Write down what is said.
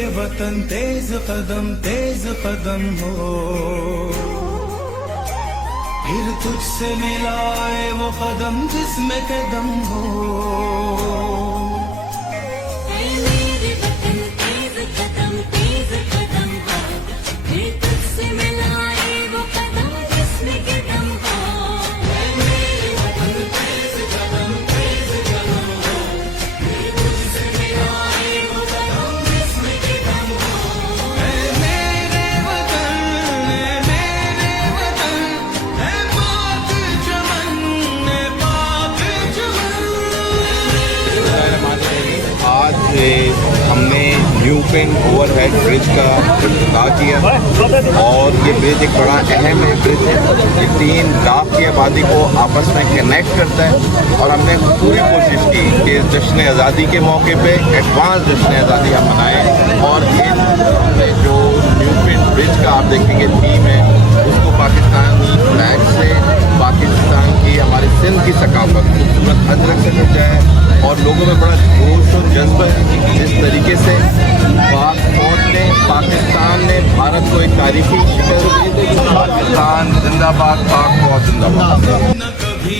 मेरे वतन तेज कदम हो, फिर तुझसे मिलाए वो कदम जिसमें कदम हो। मेरे वतन तेज कदम हो, फिर तुझसे मिलाए वो कदम जिसमें कदम हो। मेरे वतन तेज कदम हो, फिर तुझसे मिलाए वो कदम जिसमें कदम हो। मेरे वतन है पाक चमन। आज हमने न्यू पेन ओवरहेड ब्रिज का इफ्तिताह किया और ये ब्रिज एक बड़ा अहम ब्रिज है। ये 3 लाख की आबादी को आपस में कनेक्ट करता है और हमने पूरी कोशिश की कि जश्न आज़ादी के मौके पे एडवांस जश्न आज़ादी हम मनाएं। और ये जो न्यू पेन ब्रिज का आप देखेंगे थीम है, उसको पाकिस्तानी फ्लैग से पाकिस्तान की हमारे सिंध की सकाफत खूबसूरत अजरक से सजा है और लोगों में बड़ा जोश और जज्बा है। जिस तरीके से पाक फौज ने पाकिस्तान ने भारत को एक तारीखी शिकस्त दी। पाकिस्तान जिंदाबाद, पाक फौज जिंदाबाद। न कभी